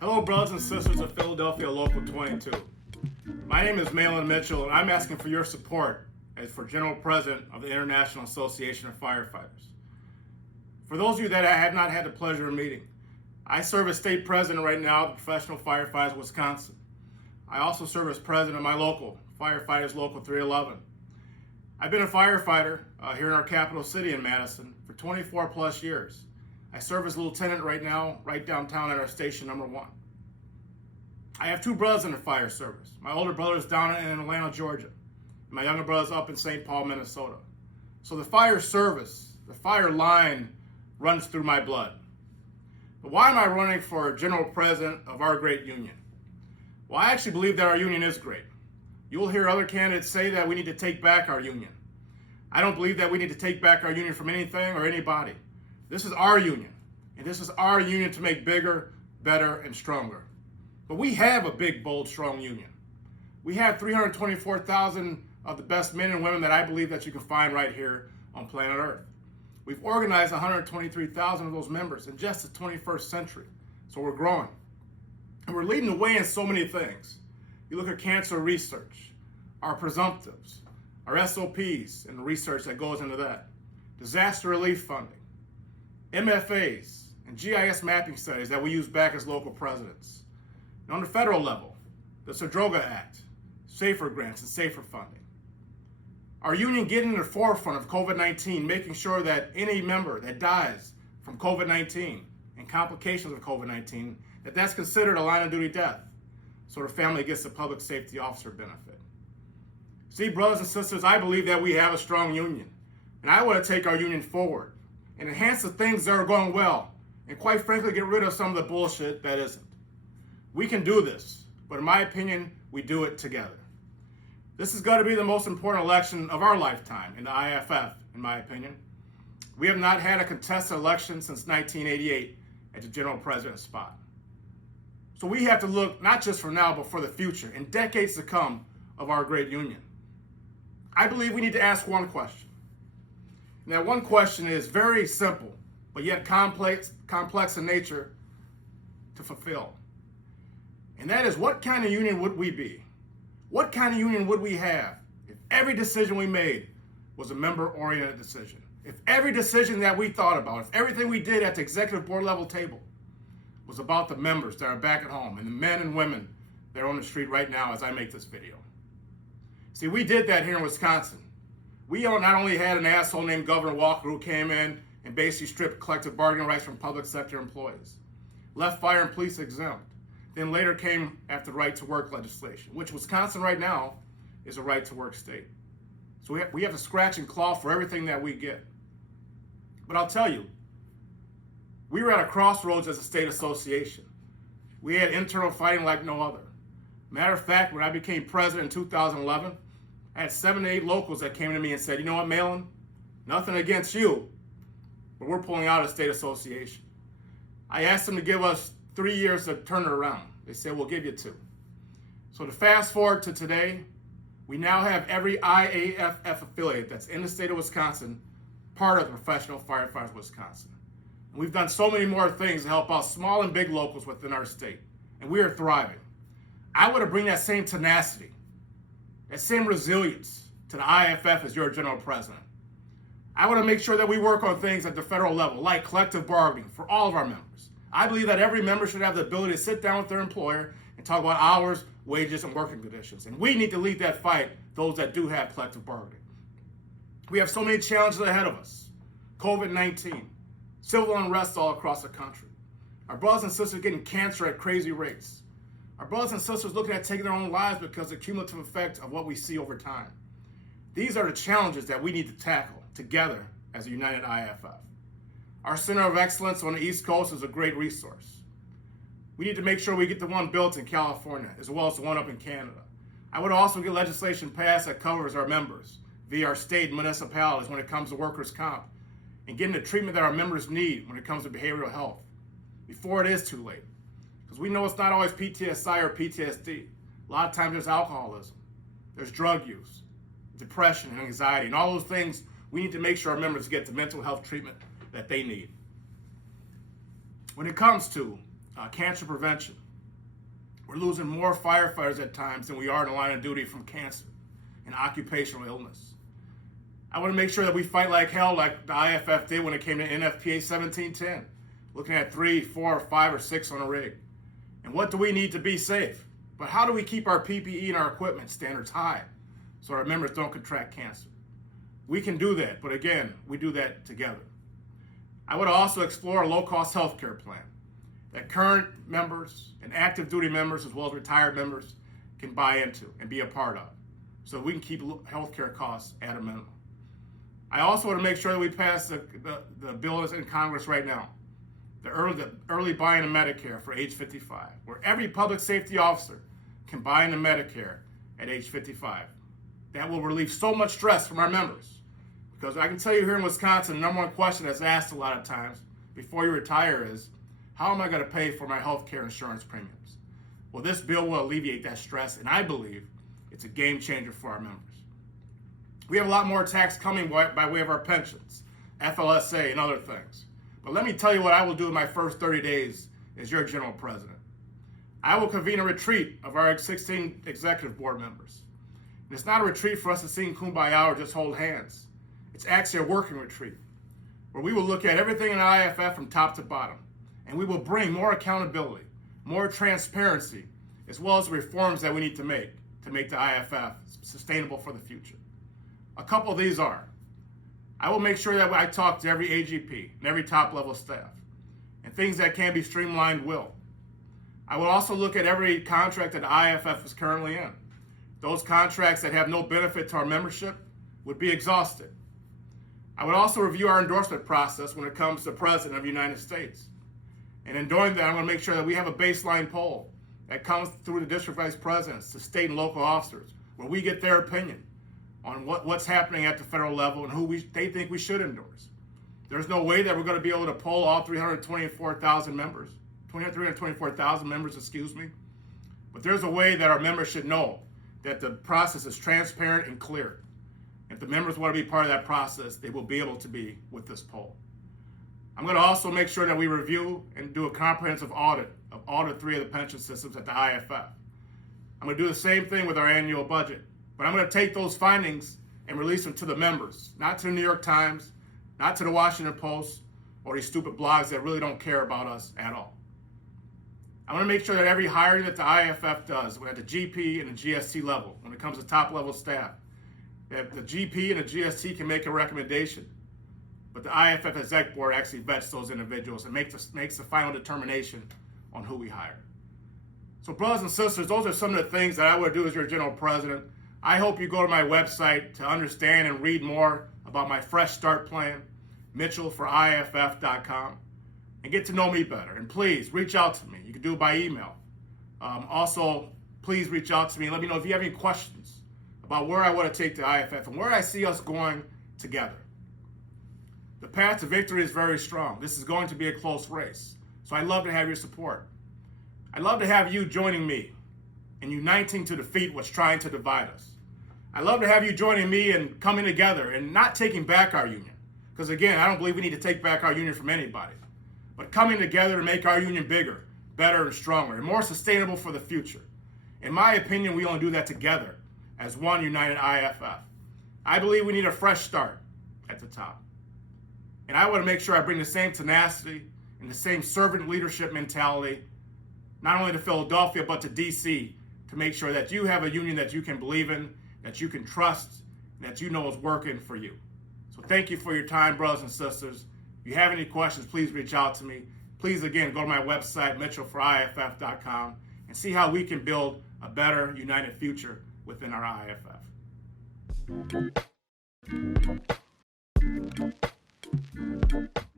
Hello, brothers and sisters of Philadelphia Local 22. My name is Mahlon Mitchell, and I'm asking for your support as for General President of the International Association of Firefighters. For those of you that I have not had the pleasure of meeting, I serve as state president right now of the Professional Firefighters of Wisconsin. I also serve as president of my local, Firefighters Local 311. I've been a firefighter here in our capital city in Madison for 24 plus years. I serve as a lieutenant right now, right downtown at our station number 1. I have 2 brothers in the fire service. My older brother is down in Atlanta, Georgia. And my younger brother is up in St. Paul, Minnesota. So the fire service, the fire line runs through my blood. But why am I running for general president of our great union? Well, I actually believe that our union is great. You'll hear other candidates say that we need to take back our union. I don't believe that we need to take back our union from anything or anybody. This is our union, and this is our union to make bigger, better, and stronger. But we have a big, bold, strong union. We have 324,000 of the best men and women that I believe that you can find right here on planet Earth. We've organized 123,000 of those members in just the 21st century, so we're growing. And we're leading the way in so many things. You look at cancer research, our presumptives, our SOPs, and the research that goes into that, disaster relief funding, MFAs, and GIS mapping studies that we use back as local presidents. And on the federal level, the Serdroga Act, SAFER grants and SAFER funding. Our union getting in the forefront of COVID-19, making sure that any member that dies from COVID-19 and complications of COVID-19, that's considered a line of duty death, so the family gets the public safety officer benefit. See, brothers and sisters, I believe that we have a strong union, and I want to take our union forward and enhance the things that are going well, and quite frankly, get rid of some of the bullshit that isn't. We can do this, but in my opinion, we do it together. This is going to be the most important election of our lifetime in the IAFF, in my opinion. We have not had a contested election since 1988 at the general president spot. So we have to look not just for now, but for the future, in decades to come of our great union. I believe we need to ask one question. And that one question is very simple, but yet complex in nature to fulfill. And that is, what kind of union would we be? What kind of union would we have if every decision we made was a member-oriented decision? If every decision that we thought about, if everything we did at the executive board level table was about the members that are back at home and the men and women that are on the street right now as I make this video. See, we did that here in Wisconsin. We not only had an asshole named Governor Walker who came in and basically stripped collective bargaining rights from public sector employees, left fire and police exempt, then later came after right to work legislation, which Wisconsin right now is a right to work state. So we have to scratch and claw for everything that we get. But I'll tell you, we were at a crossroads as a state association. We had internal fighting like no other. Matter of fact, when I became president in 2011, I had 7 to 8 locals that came to me and said, you know what, Mahlon, nothing against you, but we're pulling out of the state association. I asked them to give us 3 years to turn it around. They said, we'll give you 2. So to fast forward to today, we now have every IAFF affiliate that's in the state of Wisconsin part of the Professional Firefighters of Wisconsin. And we've done so many more things to help out small and big locals within our state, and we are thriving. I want to bring that same tenacity, that same resilience to the IAFF as your general president. I want to make sure that we work on things at the federal level, like collective bargaining for all of our members. I believe that every member should have the ability to sit down with their employer and talk about hours, wages, and working conditions. And we need to lead that fight, those that do have collective bargaining. We have so many challenges ahead of us. COVID-19, civil unrest all across the country. Our brothers and sisters getting cancer at crazy rates. Our brothers and sisters looking at taking their own lives because of the cumulative effect of what we see over time. These are the challenges that we need to tackle together as a united IAFF. Our Center of Excellence on the East Coast is a great resource. We need to make sure we get the one built in California as well as the one up in Canada. I would also get legislation passed that covers our members via our state and municipalities when it comes to workers' comp and getting the treatment that our members need when it comes to behavioral health before it is too late. Because we know it's not always PTSI or PTSD. A lot of times there's alcoholism, there's drug use, depression and anxiety, and all those things We need to make sure our members get the mental health treatment that they need. When it comes to cancer prevention, we're losing more firefighters at times than we are in the line of duty from cancer and occupational illness. I want to make sure that we fight like hell, like the IAFF did when it came to NFPA 1710, looking at 3, 4, 5, or 6 on a rig. And what do we need to be safe? But how do we keep our PPE and our equipment standards high so our members don't contract cancer? We can do that, but again, we do that together. I would also explore a low-cost healthcare plan that current members and active duty members as well as retired members can buy into and be a part of, so we can keep healthcare costs at a minimum. I also want to make sure that we pass the bill that's in Congress right now, the early buy-in of Medicare for age 55, where every public safety officer can buy into Medicare at age 55. That will relieve so much stress from our members. Because I can tell you here in Wisconsin, the number one question that's asked a lot of times before you retire is, how am I going to pay for my health care insurance premiums? Well, this bill will alleviate that stress, and I believe it's a game changer for our members. We have a lot more tax coming by way of our pensions, FLSA, and other things. But let me tell you what I will do in my first 30 days as your general president. I will convene a retreat of our 16 executive board members. And it's not a retreat for us to sing Kumbaya or just hold hands. It's actually a working retreat where we will look at everything in IAFF from top to bottom, and we will bring more accountability, more transparency, as well as the reforms that we need to make the IAFF sustainable for the future. A couple of these are, I will make sure that I talk to every AGP and every top level staff, and things that can be streamlined will. I will also look at every contract that IAFF is currently in. Those contracts that have no benefit to our membership would be exhausted. I would also review our endorsement process when it comes to the President of the United States. And in doing that, I'm going to make sure that we have a baseline poll that comes through the district vice presidents to state and local officers, where we get their opinion on what's happening at the federal level and who they think we should endorse. There's no way that we're going to be able to poll all 324,000 members, but there's a way that our members should know that the process is transparent and clear. If the members want to be part of that process, they will be able to be with this poll. I'm going to also make sure that we review and do a comprehensive audit of all 3 of the pension systems at the IAFF. I'm going to do the same thing with our annual budget, but I'm going to take those findings and release them to the members, not to the New York Times, not to the Washington Post, or these stupid blogs that really don't care about us at all. I want to make sure that every hiring that the IAFF does at the GP and the GST level, when it comes to top level staff, that the GP and the GST can make a recommendation, but the IAFF Exec Board actually vets those individuals and makes the final determination on who we hire. So brothers and sisters, those are some of the things that I would do as your general president. I hope you go to my website to understand and read more about my Fresh Start plan, mitchellforiaff.com, and get to know me better. And please reach out to me. You can do it by email. Also, please reach out to me and let me know if you have any questions about where I want to take the IAFF and where I see us going together. The path to victory is very strong. This is going to be a close race. So I'd love to have your support. I'd love to have you joining me in uniting to defeat what's trying to divide us. I'd love to have you joining me and coming together and not taking back our union. Because again, I don't believe we need to take back our union from anybody. But coming together to make our union bigger, better, and stronger, and more sustainable for the future. In my opinion, we only do that together as one united IAFF. I believe we need a fresh start at the top. And I want to make sure I bring the same tenacity and the same servant leadership mentality, not only to Philadelphia, but to DC, to make sure that you have a union that you can believe in, that you can trust, and that you know is working for you. So thank you for your time, brothers and sisters. If you have any questions, please reach out to me. Please, again, go to my website, mitchellforiaff.com, and see how we can build a better, united future within our IAFF.